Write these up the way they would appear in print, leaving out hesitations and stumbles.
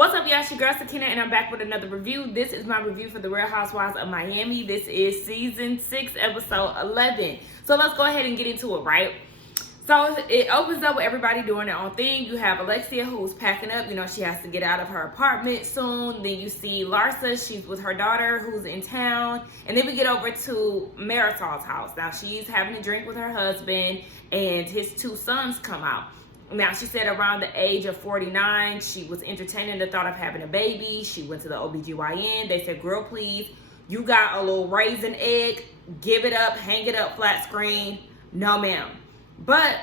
What's up, y'all? It's your girl Sakina, and I'm back with another review. This is my review for the Real Housewives of Miami. This is season 6, episode 11. So let's go ahead and get into it, right? So it opens up with everybody doing their own thing. You have Alexia, who's packing up. You know, she has to get out of her apartment soon. Then you see Larsa. She's with her daughter, who's in town. And then we get over to Marisol's house. Now, she's having a drink with her husband, and his 2 sons come out. Now, she said around the age of 49, she was entertaining the thought of having a baby. She went to the OBGYN. They said, girl, please, you got a little raisin egg. Give it up, hang it up, flat screen. No, ma'am. But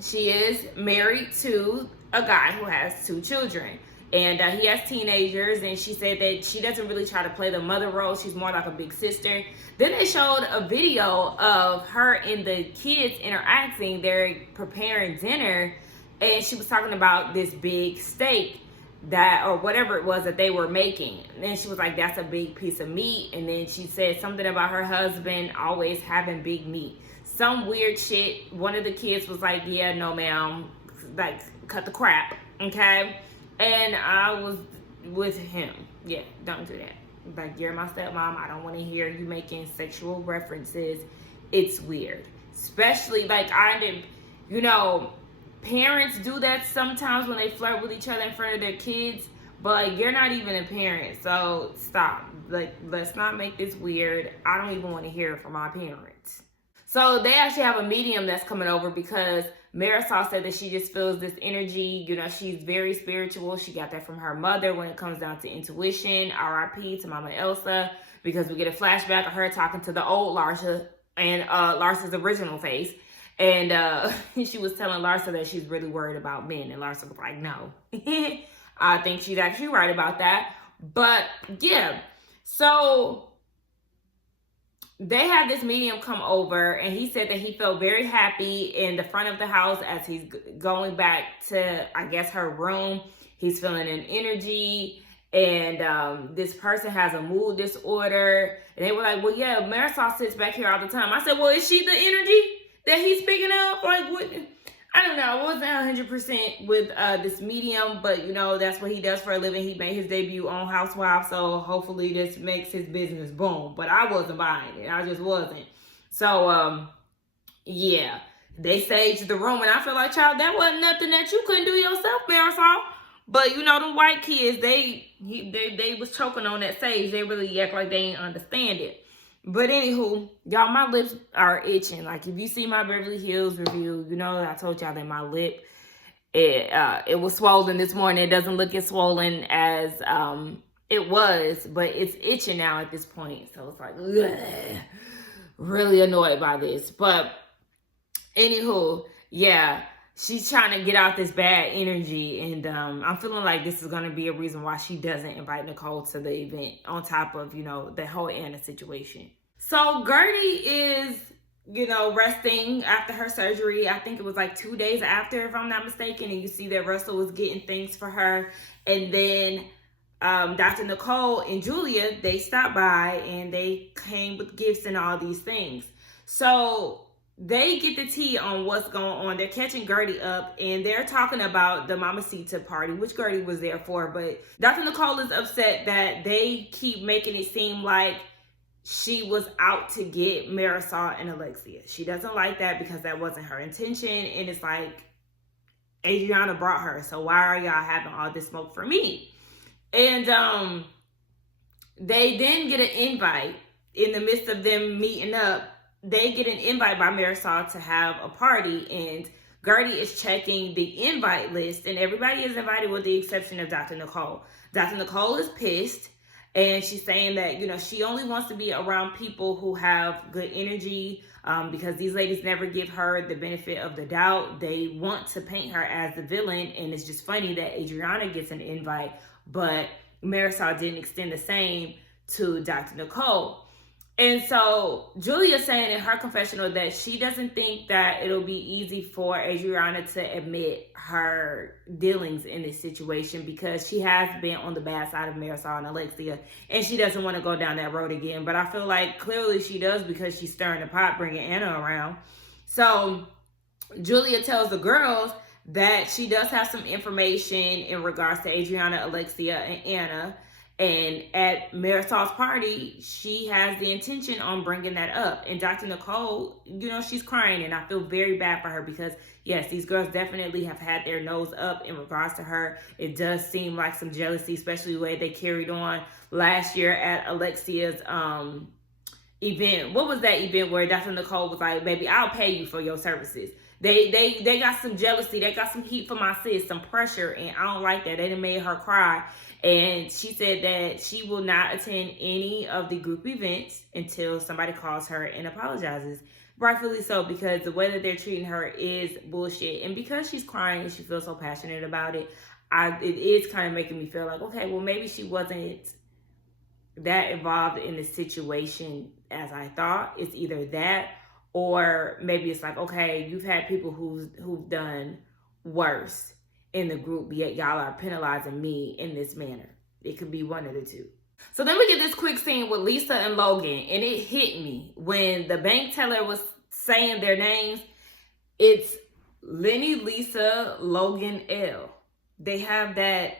she is married to a guy who has 2 children. And he has teenagers, and she said that she doesn't really try to play the mother role. She's more like a big sister. Then they showed a video of her and the kids interacting. They're preparing dinner, and she was talking about this big steak that, or whatever it was that they were making. And then she was like, that's a big piece of meat. And then she said something about her husband always having big meat. Some weird shit. One of the kids was like, yeah, no, ma'am, like, cut the crap, okay? And I was with him. Yeah, don't do that. Like, you're my stepmom. I don't want to hear you making sexual references. It's weird. Especially, like, parents do that sometimes when they flirt with each other in front of their kids. But, like, you're not even a parent. So, stop. Like, let's not make this weird. I don't even want to hear it from my parents. So, they actually have a medium that's coming over because Marisol said that she just feels this energy. You know, she's very spiritual. She got that from her mother when it comes down to intuition. R.I.P. to Mama Elsa, because we get a flashback of her talking to the old Larsa and Larsa's original face. And she was telling Larsa that she's really worried about men. And Larsa was like, no. I think she's actually right about that. But, yeah. So they had this medium come over, and he said that he felt very happy in the front of the house as he's going back to, I guess, her room. He's feeling an energy, and this person has a mood disorder. And they were like, well, yeah, Marisol sits back here all the time. I said, well, is she the energy that he's picking up? Like, what? I don't know. I wasn't 100% with this medium, but, you know, that's what he does for a living. He made his debut on Housewives, so hopefully this makes his business boom. But I wasn't buying it. I just wasn't. So, yeah. They saged the room, and I feel like, child, that wasn't nothing that you couldn't do yourself, Marisol. But, you know, them white kids, they was choking on that sage. They really act like they ain't understand it. But anywho, y'all, my lips are itching. Like, if you see my Beverly Hills review, you know I told y'all that my lip, it was swollen this morning. It doesn't look as swollen as it was, but it's itching now at this point. So it's like, ugh, really annoyed by this. But anywho, yeah, she's trying to get out this bad energy, and I'm feeling like this is going to be a reason why she doesn't invite Nicole to the event, on top of, you know, the whole Anna situation. So Gertie is, you know, resting after her surgery. I think it was like 2 days after, if I'm not mistaken, and you see that Russell was getting things for her. And then Dr. Nicole and Julia, they stopped by, and they came with gifts and all these things. So they get the tea on what's going on. They're catching Gertie up, and they're talking about the Mamacita party, which Gertie was there for. But Dr. Nicole is upset that they keep making it seem like she was out to get Marisol and Alexia. She doesn't like that because that wasn't her intention. And it's like, Adriana brought her, so why are y'all having all this smoke for me? And they then get an invite in the midst of them meeting up. They get an invite by Marisol to have a party, and Gertie is checking the invite list, and everybody is invited with the exception of Dr. Nicole. Dr. Nicole is pissed, and she's saying that, you know, she only wants to be around people who have good energy, because these ladies never give her the benefit of the doubt. They want to paint her as the villain, and it's just funny that Adriana gets an invite, but Marisol didn't extend the same to Dr. Nicole. And so Julia's saying in her confessional that she doesn't think that it'll be easy for Adriana to admit her dealings in this situation, because she has been on the bad side of Marisol and Alexia, and she doesn't want to go down that road again. But I feel like clearly she does, because she's stirring the pot, bringing Anna around. So Julia tells the girls that she does have some information in regards to Adriana, Alexia, and Anna. And at Marisol's party, she has the intention on bringing that up. And Dr. Nicole, she's crying, and I feel very bad for her because, yes, these girls definitely have had their nose up in regards to her. It does seem like some jealousy, especially the way they carried on last year at Alexia's event. What was that event where Dr. Nicole was like, baby, I'll pay you for your services? They got some jealousy. They got some heat for my sis, some pressure, and I don't like that. They done made her cry. And she said that she will not attend any of the group events until somebody calls her and apologizes. Rightfully so, because the way that they're treating her is bullshit. And because she's crying and she feels so passionate about it, it is kind of making me feel like, okay, well, maybe she wasn't that involved in the situation as I thought. It's either that, or maybe it's like, okay, you've had people who've done worse in the group, yet y'all are penalizing me in this manner. It could be one of the two. So then we get this quick scene with Lisa and Logan, and it hit me when the bank teller was saying their names. It's Lenny, Lisa, Logan, L. They have that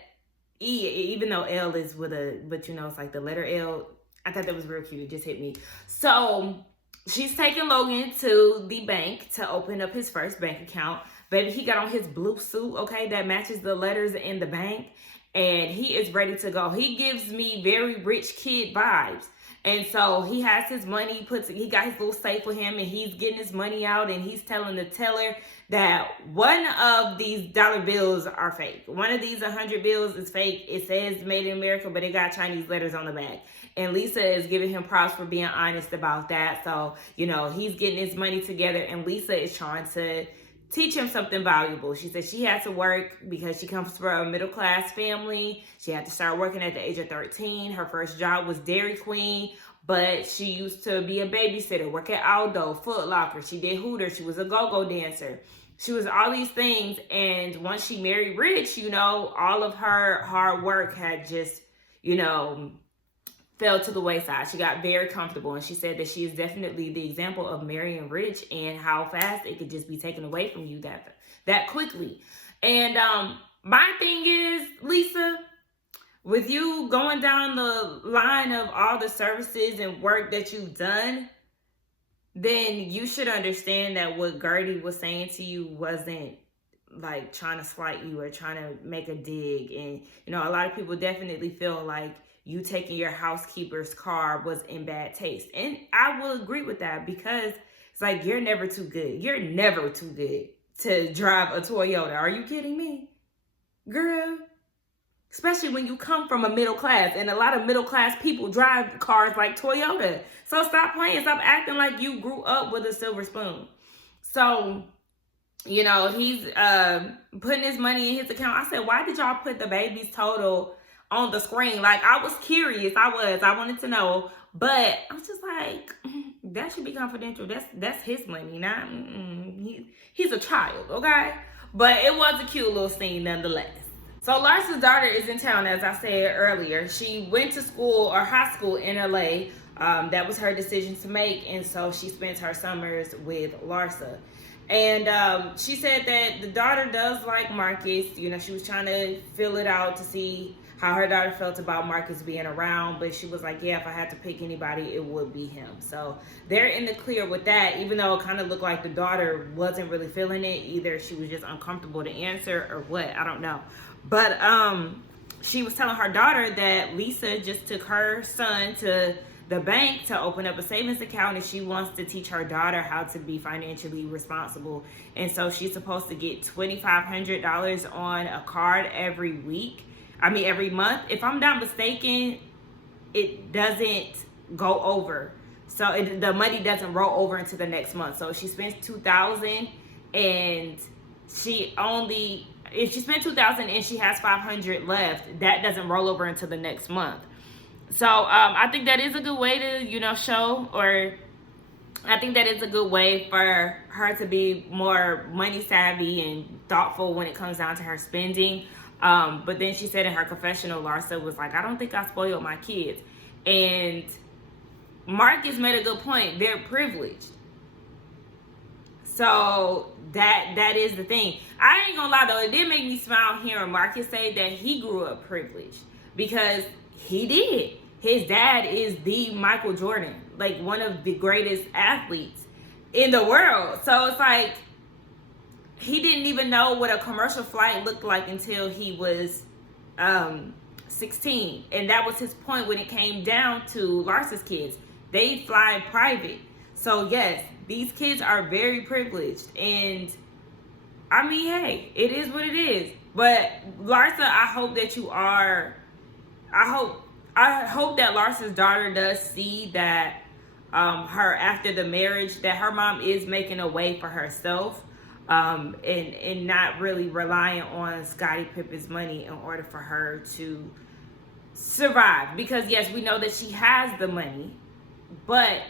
E, even though L is with but it's like the letter L. I thought that was real cute. It just hit me. So she's taking Logan to the bank to open up his first bank account. Baby, he got on his blue suit, okay, that matches the letters in the bank, and he is ready to go. He gives me very rich kid vibes. And so he has his money, he got his little safe with him, and he's getting his money out, and he's telling the teller that one of these dollar bills are fake. One of these 100 bills is fake. It says made in America, but it got Chinese letters on the back. And Lisa is giving him props for being honest about that. So, he's getting his money together, and Lisa is trying to teach him something valuable. She said she had to work because she comes from a middle-class family. She had to start working at the age of 13. Her first job was Dairy Queen, but she used to be a babysitter, work at Aldo, Foot Locker. She did Hooters. She was a go-go dancer. She was all these things. And once she married Rich, all of her hard work had just, fell to the wayside. She got very comfortable, and she said that she is definitely the example of marrying rich and how fast it could just be taken away from you that quickly. And my thing is, Lisa, with you going down the line of all the services and work that you've done, then you should understand that what Gertie was saying to you wasn't like trying to slight you or trying to make a dig. And a lot of people definitely feel like you taking your housekeeper's car was in bad taste. And I will agree with that, because it's like, you're never too good. You're never too good to drive a Toyota. Are you kidding me? Girl. Especially when you come from a middle class, and a lot of middle class people drive cars like Toyota. So stop playing. Stop acting like you grew up with a silver spoon. So, he's putting his money in his account. I said, why did y'all put the baby's total on the screen? Like, I was curious. I wanted to know, but I was just like, that should be confidential. That's his money, not he's a child, okay? But it was a cute little scene nonetheless. So Larsa's daughter is in town, as I said earlier. She went to school or high school in LA. That was her decision to make, and so she spends her summers with Larsa. And she said that the daughter does like Marcus. She was trying to fill it out to see how her daughter felt about Marcus being around, but she was like, yeah, if I had to pick anybody, it would be him. So they're in the clear with that, even though it kind of looked like the daughter wasn't really feeling it. Either she was just uncomfortable to answer or what, I don't know. But she was telling her daughter that Lisa just took her son to the bank to open up a savings account, and she wants to teach her daughter how to be financially responsible. And so she's supposed to get $2,500 on a card every month. If I'm not mistaken, it doesn't go over. So the money doesn't roll over into the next month. So if she spends $2,000 and if she spent $2,000 and she has $500 left, that doesn't roll over into the next month. So I think that is a good way to, show, or I think that is a good way for her to be more money savvy and thoughtful when it comes down to her spending. But then she said in her confessional, Larsa was like, I don't think I spoiled my kids. And Marcus made a good point. They're privileged. So that is the thing. I ain't gonna lie though, it did make me smile hearing Marcus say that he grew up privileged, because he did. His dad is the Michael Jordan, like one of the greatest athletes in the world. So it's like he didn't even know what a commercial flight looked like until he was 16. And that was his point when it came down to Lars's kids. They fly private. So yes, these kids are very privileged. And I mean, hey, it is what it is. But Larsa, I hope that you are, I hope that Larsa's daughter does see that her, after the marriage, that her mom is making a way for herself, and not really relying on Scottie Pippen's money in order for her to survive. Because yes, we know that she has the money, but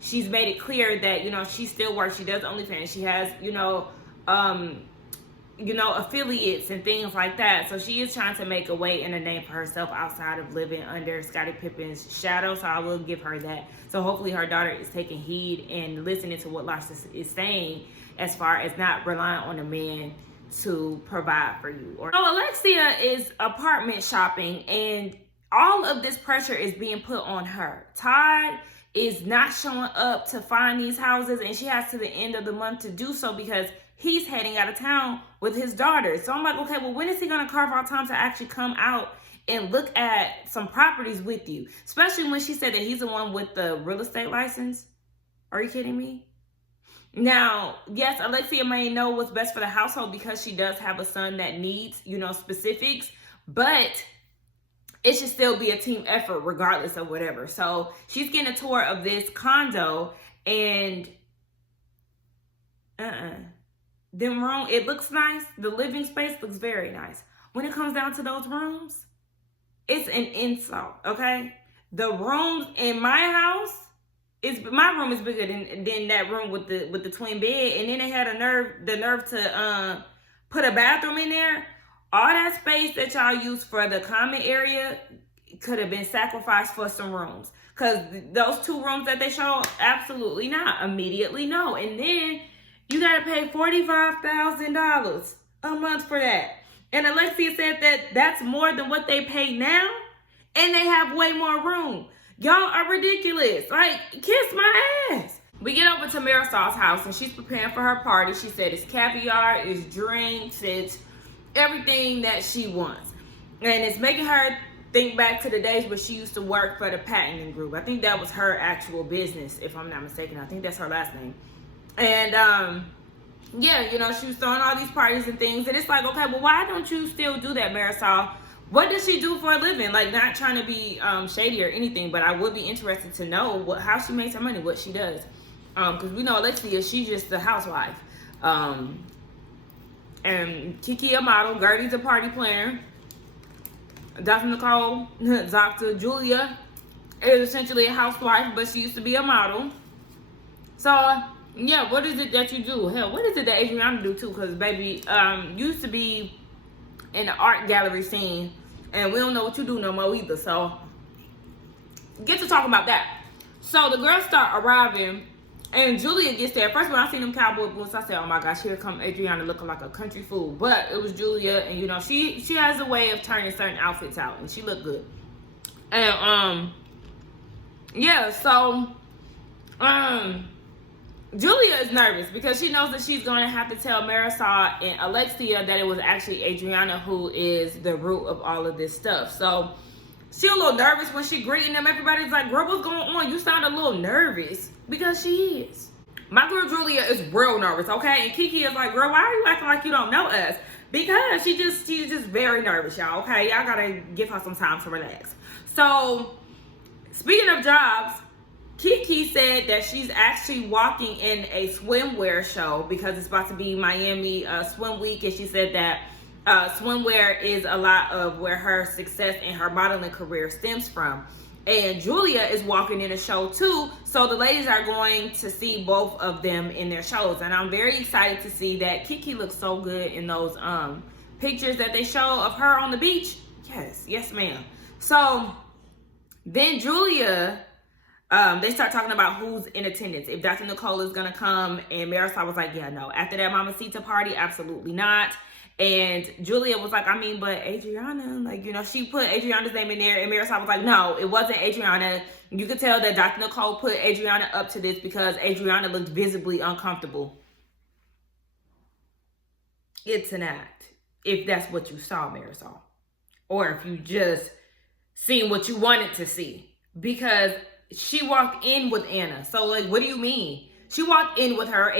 she's made it clear that, you know, she still works. She does OnlyFans. She has, affiliates and things like that. So she is trying to make a way and a name for herself outside of living under Scottie Pippen's shadow. So I will give her that. So hopefully her daughter is taking heed and listening to what Larsa is saying, as far as not relying on a man to provide for you. So Alexia is apartment shopping, and all of this pressure is being put on her. Todd is not showing up to find these houses, and she has to the end of the month to do so because he's heading out of town with his daughter. So I'm like, okay, well, when is he going to carve out time to actually come out and look at some properties with you? Especially when she said that he's the one with the real estate license. Are you kidding me? Now, yes, Alexia may know what's best for the household because she does have a son that needs, specifics, but it should still be a team effort regardless of whatever. So she's getting a tour of this condo, and them room, it looks nice. The living space looks very nice. When it comes down to those rooms, it's an insult, okay? The rooms in my house, my room is bigger than that room with the twin bed, and then they had the nerve to put a bathroom in there. All that space that y'all use for the common area could have been sacrificed for some rooms, because those 2 rooms that they show, absolutely not. Immediately no. And then you gotta pay $45,000 a month for that. And Alexia said that that's more than what they pay now, and they have way more room. Y'all are ridiculous. Like, kiss my ass. We get over to Marisol's house, and she's preparing for her party. She said it's caviar, it's drinks, it's everything that she wants. And it's making her think back to the days where she used to work for the patenting group. I think that was her actual business, if I'm not mistaken. I think that's her last name. And she was throwing all these parties and things. And it's like, okay, well, why don't you still do that, Marisol? What does she do for a living? Like, not trying to be shady or anything, but I would be interested to know how she makes her money, what she does. Because we know Alexia, she's just a housewife. And Kiki a model, Gertie's a party planner. Dr. Nicole, Dr. Julia is essentially a housewife, but she used to be a model. So, yeah, what is it that you do? Hell, what is it that Adriana do too? Because, baby, used to be in the art gallery scene, and we don't know what you do no more either. So, get to talk about that. So, the girls start arriving, and Julia gets there. First, when I seen them cowboy boots, I said, oh my gosh, here come Adriana looking like a country fool. But it was Julia, and she has a way of turning certain outfits out, and she looked good. And Julia is nervous because she knows that she's going to have to tell Marisol and Alexia that it was actually Adriana who is the root of all of this stuff. So she's a little nervous when she greeting them. Everybody's like, girl, what's going on? You sound a little nervous. Because she is. My girl Julia is real nervous, okay? And Kiki is like, girl, why are you acting like you don't know us? Because she's just very nervous, y'all, okay? Y'all gotta give her some time to relax. So, speaking of jobs, Kiki said that she's actually walking in a swimwear show because it's about to be Miami Swim Week, and she said that swimwear is a lot of where her success in her modeling career stems from. And Julia is walking in a show too, so the ladies are going to see both of them in their shows, and I'm very excited to see that. Kiki looks so good in those pictures that they show of her on the beach. Yes ma'am. So then Julia they start talking about who's in attendance. If Dr. Nicole is gonna come, and Marisol was like, yeah, no. After that Mamacita party, absolutely not. And Julia was like, I mean, but Adriana, like, you know, she put Adriana's name in there, and Marisol was like, no, it wasn't Adriana. You could tell that Dr. Nicole put Adriana up to this because Adriana looked visibly uncomfortable. It's an act, if that's what you saw, Marisol. Or if you just seen what you wanted to see. Because she walked in with Anna. So, like, what do you mean? She walked in with her.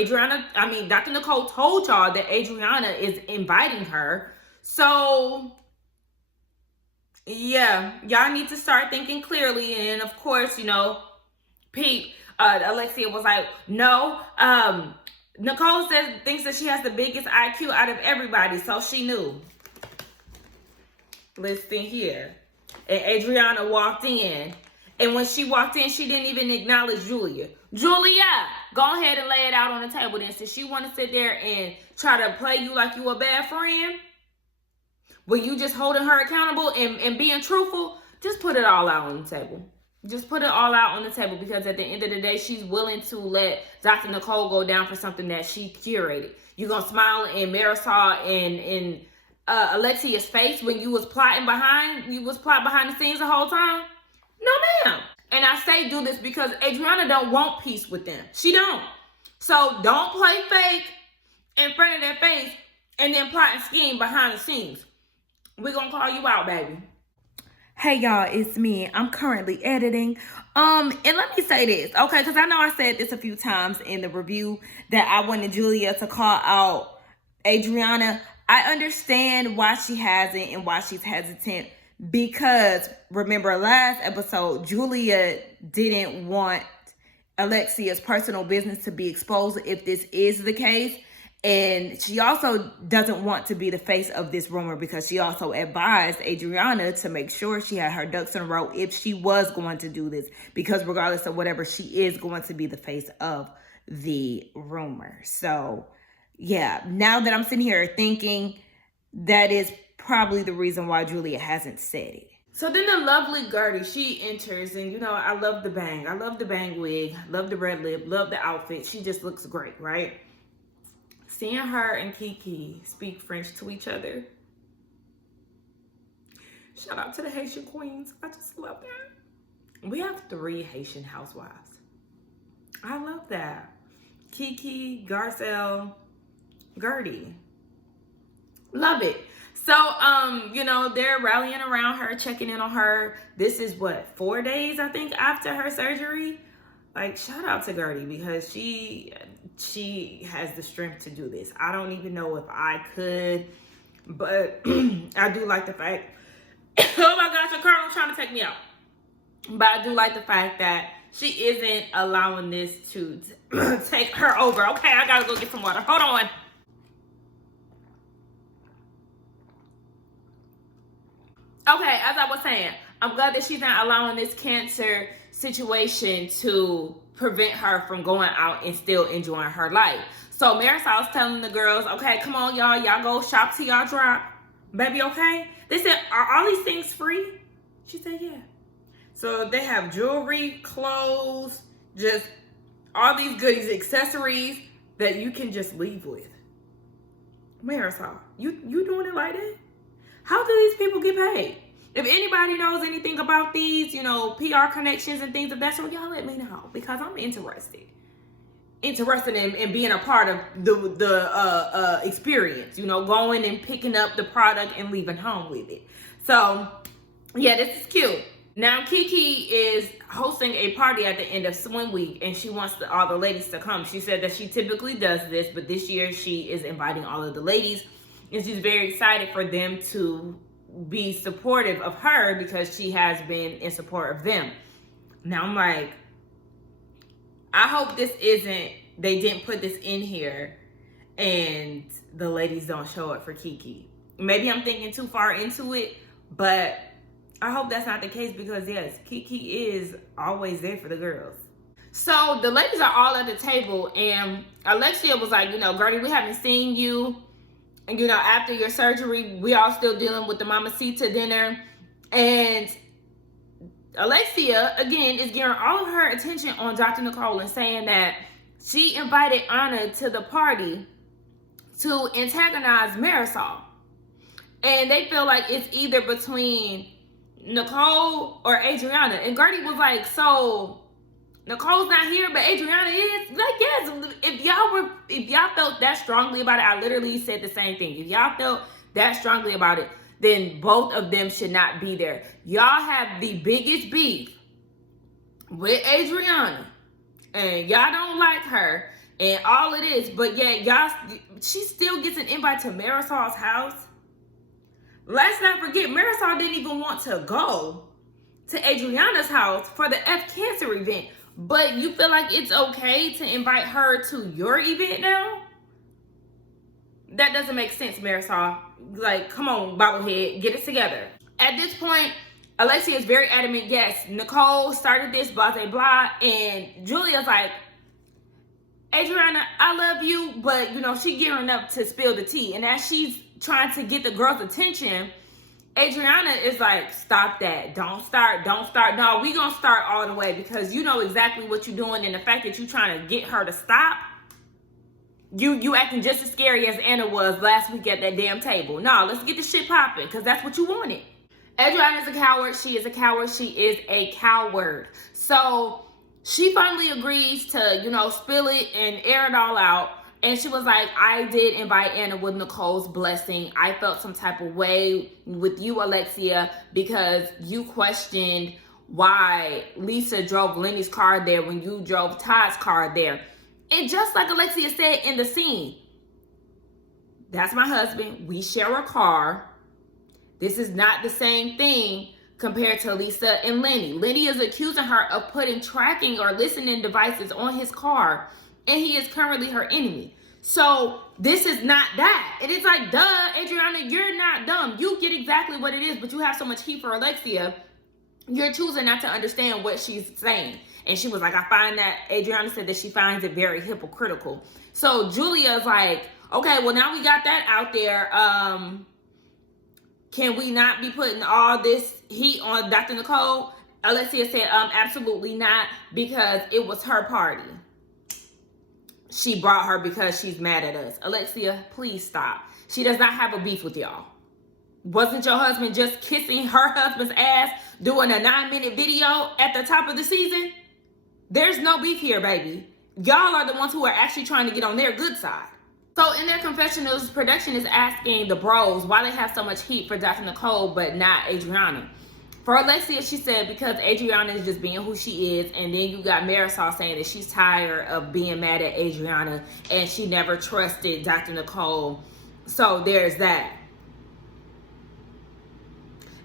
Dr. Nicole told y'all that Adriana is inviting her. So, yeah, y'all need to start thinking clearly. And, of course, you know, Pete, Alexia was like, no. Nicole thinks that she has the biggest IQ out of everybody. So, she knew. Listen here. And Adriana walked in. And when she walked in, she didn't even acknowledge Julia. Julia, go ahead and lay it out on the table then. Since she want to sit there and try to play you like you a bad friend, were you just holding her accountable and being truthful? Just put it all out on the table. Just put it all out on the table, because at the end of the day, she's willing to let Dr. Nicole go down for something that she curated. You gonna smile in Marisol and Alexia's face when you was plotting behind the scenes the whole time? No, ma'am. And I say do this because Adriana don't want peace with them. She don't. So don't play fake in front of their face and then plot and scheme behind the scenes. We're going to call you out, baby. Hey, y'all, it's me. I'm currently editing. And let me say this, okay? Because I know I said this a few times in the review that I wanted Julia to call out Adriana. I understand why she hasn't and why she's hesitant. Because remember last episode, Julia didn't want Alexia's personal business to be exposed if this is the case. And she also doesn't want to be the face of this rumor, because she also advised Adriana to make sure she had her ducks in a row if she was going to do this. Because regardless of whatever, she is going to be the face of the rumor. So, yeah, now that I'm sitting here thinking, that is probably the reason why Julia hasn't said it. So then the lovely Gertie, she enters, and you know, I love the bang. I love the bang wig, love the red lip, love the outfit. She just looks great, right? Seeing her and Kiki speak French to each other. Shout out to the Haitian queens. I just love that. We have 3 Haitian housewives. I love that. Kiki, Garcelle, Gertie. Love it. So, you know, they're rallying around her, checking in on her. This is what, 4 days, I think, after her surgery. Like, shout out to Gertie, because she has the strength to do this. I don't even know if I could, but I do like the fact, oh my gosh, the colonel trying to take me out. But I do like the fact that she isn't allowing this to take her over. Okay, I gotta go get some water. Hold on. Okay, as I was saying, I'm glad that she's not allowing this cancer situation to prevent her from going out and still enjoying her life. So Marisol's telling the girls, okay, come on, y'all go shop till y'all drop. Baby, okay? They said, are all these things free? She said, yeah. So they have jewelry, clothes, just all these goodies, accessories that you can just leave with. Marisol, you doing it like that? How do these people get paid? If anybody knows anything about these, you know, PR connections and things of that sort, y'all let me know, because I'm interested in being a part of the experience, you know, going and picking up the product and leaving home with it. So, yeah, this is cute. Now, Kiki is hosting a party at the end of swim week, and she wants all the ladies to come. She said that she typically does this, but this year she is inviting all of the ladies. And she's very excited for them to be supportive of her, because she has been in support of them. Now I'm like, I hope this isn't, they didn't put this in here and the ladies don't show up for Kiki. Maybe I'm thinking too far into it, but I hope that's not the case, because yes, Kiki is always there for the girls. So the ladies are all at the table, and Alexia was like, you know, Gertie, we haven't seen you. And, you know, after your surgery, we all still dealing with the Mamacita dinner. And Alexia, again, is getting all of her attention on Dr. Nicole and saying that she invited Anna to the party to antagonize Marisol. And they feel like it's either between Nicole or Adriana. And Gertie was like, so Nicole's not here, but Adriana is? Like, yes, if y'all felt that strongly about it, I literally said the same thing. If y'all felt that strongly about it, then both of them should not be there. Y'all have the biggest beef with Adriana, and y'all don't like her, and all it is, but yet she still gets an invite to Marisol's house. Let's not forget, Marisol didn't even want to go to Adriana's house for the F Cancer event, but you feel like it's okay to invite her to your event now? That doesn't make sense, Marisol. Like, come on, bobblehead, get it together. At this point, Alexia is very adamant, yes, Nicole started this, blah, blah, blah, and Julia's like, Adriana, I love you, but, you know, she gearing up to spill the tea, and as she's trying to get the girls' attention, Adriana is like, stop that, don't start, no, we gonna start all the way, because you know exactly what you're doing, and the fact that you're trying to get her to stop, you acting just as scary as Anna was last week at that damn table. No, let's get the shit popping, because that's what you wanted. Adriana's a coward. She is a coward. She is a coward. So she finally agrees to, you know, spill it and air it all out. And she was like, I did invite Anna with Nicole's blessing. I felt some type of way with you, Alexia, because you questioned why Lisa drove Lenny's car there when you drove Todd's car there. And just like Alexia said in the scene, that's my husband. We share a car. This is not the same thing compared to Lisa and Lenny. Lenny is accusing her of putting tracking or listening devices on his car, and he is currently her enemy. So this is not that. And it's like, duh, Adriana, you're not dumb. You get exactly what it is, but you have so much heat for Alexia. You're choosing not to understand what she's saying. And she was like, I find that, Adriana said that she finds it very hypocritical. So Julia's like, okay, well, now we got that out there. Can we not be putting all this heat on Dr. Nicole? Alexia said, absolutely not, because it was her party. She brought her because she's mad at us. Alexia, please stop. She does not have a beef with y'all. Wasn't your husband just kissing her husband's ass doing a 9-minute video at the top of the season? There's no beef here, baby. Y'all are the ones who are actually trying to get on their good side. So in their confessionals, production is asking the bros why they have so much heat for Dr. Nicole but not Adriana. For Alexia, she said because Adriana is just being who she is, and then you got Marisol saying that she's tired of being mad at Adriana and she never trusted Dr. Nicole. So there's that.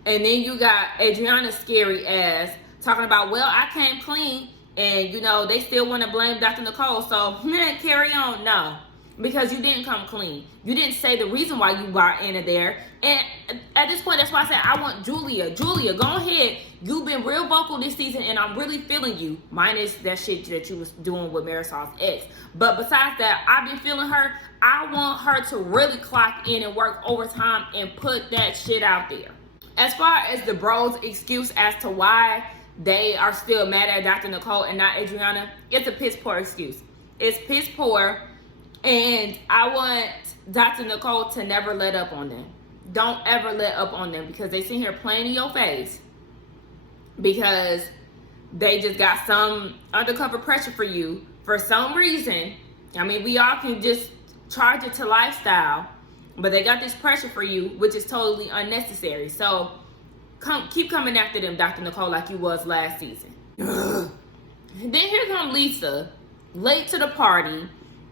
And then you got Adriana's scary ass talking about, well, I came clean, and, you know, they still want to blame Dr. Nicole, so, carry on. No, because you didn't come clean. You didn't say the reason why you brought Anna there. And at this point, that's why I said I want Julia. Julia, go ahead. You've been real vocal this season, and I'm really feeling you, minus that shit that you was doing with Marisol's ex. But besides that, I've been feeling her. I want her to really clock in and work overtime and put that shit out there. As far as the bros' excuse as to why they are still mad at Dr. Nicole and not Adriana, it's a piss poor excuse. It's piss poor, and I want Dr. Nicole to never let up on them. Don't ever let up on them, because they sit here playing in your face because they just got some undercover pressure for you for some reason. I mean, we all can just charge it to lifestyle, but they got this pressure for you, which is totally unnecessary. So keep coming after them, Dr. Nicole, like you was last season. And then here comes Lisa, late to the party,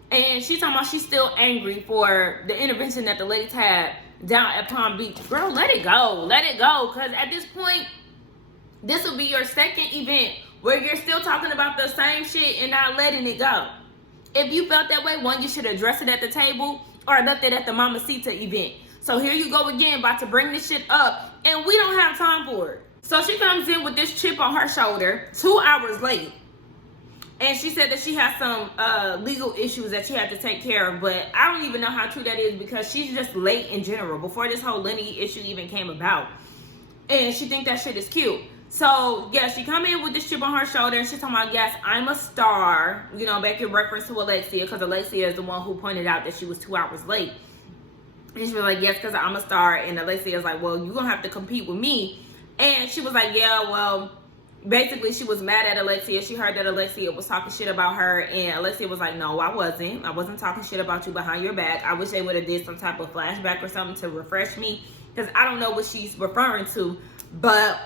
and she's talking about she's still angry for the intervention that the ladies had down at Palm Beach. Girl, let it go. Let it go. Because at this point, this will be your second event where you're still talking about the same shit and not letting it go. If you felt that way, one, you should address it at the table or left it at the Mamacita event. So here you go again, about to bring this shit up, and we don't have time for it. So she comes in with this chip on her shoulder 2 hours late. And she said that she has some legal issues that she had to take care of, but I don't even know how true that is, because she's just late in general, before this whole Lenny issue even came about. And she thinks that shit is cute. So, yeah, she come in with this chip on her shoulder, and she's talking about, yes, I'm a star, you know, back in reference to Alexia, because Alexia is the one who pointed out that she was 2 hours late. And she was like, yes, because I'm a star. And Alexia is like, well, you're going to have to compete with me. And she was like, yeah, well, basically she was mad at Alexia. She heard that Alexia was talking shit about her. And Alexia was like, no, I wasn't. I wasn't talking shit about you behind your back. I wish they would have did some type of flashback or something to refresh me, because I don't know what she's referring to. But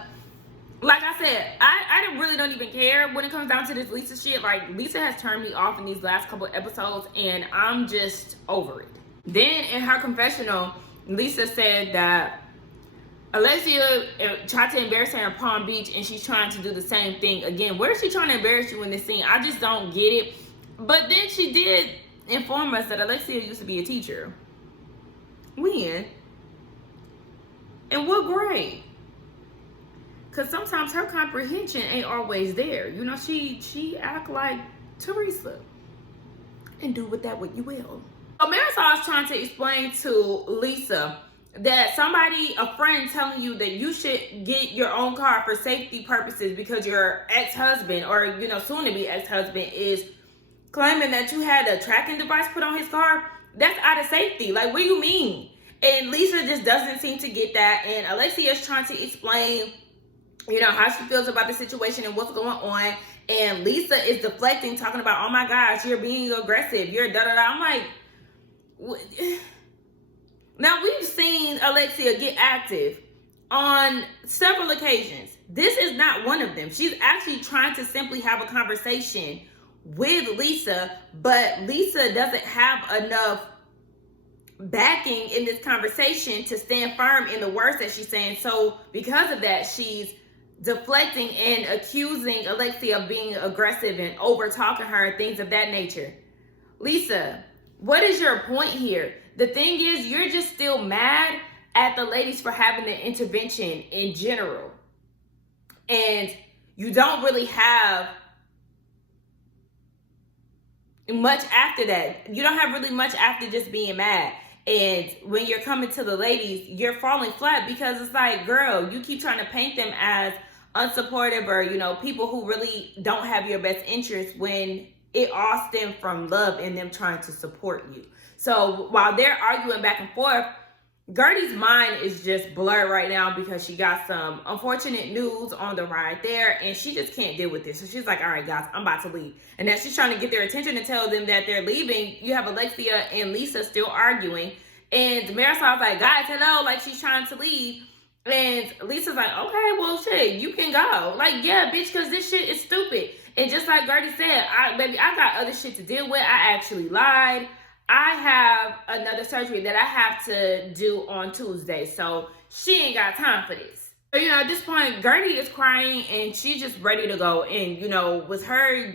like I said, I really don't even care when it comes down to this Lisa shit. Like, Lisa has turned me off in these last couple episodes, and I'm just over it. Then in her confessional, Lisa said that Alexia tried to embarrass her in Palm Beach, and she's trying to do the same thing again. Where is she trying to embarrass you in this scene? I just don't get it. But then she did inform us that Alexia used to be a teacher. When? In what grade? Because sometimes her comprehension ain't always there. You know, she act like Teresa. And do with that what you will. So Marisol is trying to explain to Lisa that a friend telling you that you should get your own car for safety purposes because your ex-husband, or, you know, soon to be ex-husband, is claiming that you had a tracking device put on his car. That's out of safety. Like, what do you mean? And Lisa just doesn't seem to get that. And Alexia is trying to explain, you know, how she feels about the situation and what's going on. And Lisa is deflecting, talking about, oh my gosh, you're being aggressive. You're da-da-da. I'm like, what? Now, we've seen Alexia get active on several occasions. This is not one of them. She's actually trying to simply have a conversation with Lisa, but Lisa doesn't have enough backing in this conversation to stand firm in the words that she's saying. So because of that, she's deflecting and accusing Alexia of being aggressive and over talking her and things of that nature. Lisa, what is your point here? The thing is, you're just still mad at the ladies for having an intervention in general. And you don't really have much after that. You don't have really much after just being mad. And when you're coming to the ladies, you're falling flat, because it's like, girl, you keep trying to paint them as unsupportive, or, you know, people who really don't have your best interest, when it all stemmed from love and them trying to support you. So while they're arguing back and forth, Gertie's mind is just blurred right now, because she got some unfortunate news on the ride there, and she just can't deal with this. So she's like, all right, guys, I'm about to leave. And then she's trying to get their attention and tell them that they're leaving. You have Alexia and Lisa still arguing. And Marisol's like, guys, hello, like she's trying to leave. And Lisa's like, okay, well, shit, you can go. Like, yeah, bitch, because this shit is stupid. And just like Gertie said, baby, I got other shit to deal with. I actually lied. I have another surgery that I have to do on Tuesday, so she ain't got time for this. So, you know, at this point, Gertie is crying, and she's just ready to go. And, you know, with her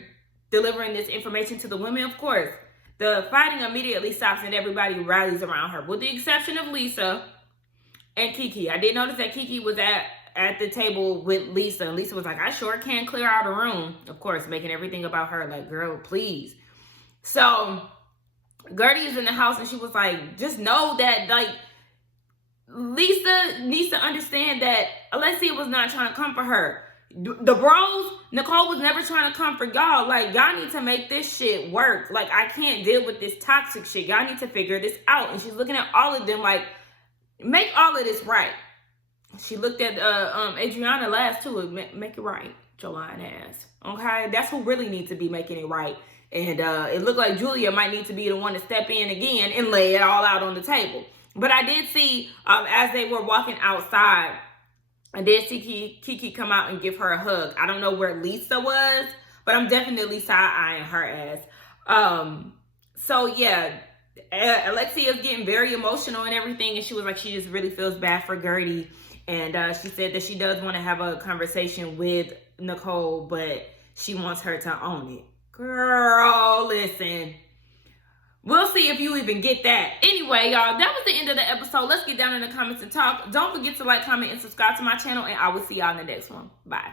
delivering this information to the women, of course, the fighting immediately stops and everybody rallies around her, with the exception of Lisa and Kiki. I did notice that Kiki was at the table with Lisa, and Lisa was like, I sure can clear out a room. Of course, making everything about her, like, girl, please. So Gertie is in the house, and she was like, just know that, like, Lisa needs to understand that Alexia was not trying to comfort her. The bros, Nicole was never trying to comfort y'all. Like, y'all need to make this shit work. Like, I can't deal with this toxic shit. Y'all need to figure this out. And she's looking at all of them like, make all of this right. She looked at Adriana last too. Make it right, your lying ass. Okay? That's who really needs to be making it right. And it looked like Julia might need to be the one to step in again and lay it all out on the table. But I did see, as they were walking outside, I did see Kiki come out and give her a hug. I don't know where Lisa was, but I'm definitely side-eyeing her ass. So, yeah, Alexia is getting very emotional and everything. And she was like, she just really feels bad for Gertie. And she said that she does want to have a conversation with Nicole, but she wants her to own it. Girl, listen. We'll see if you even get that. Anyway, y'all, that was the end of the episode. Let's get down in the comments and talk. Don't forget to like, comment, and subscribe to my channel, and I will see y'all in the next one. Bye.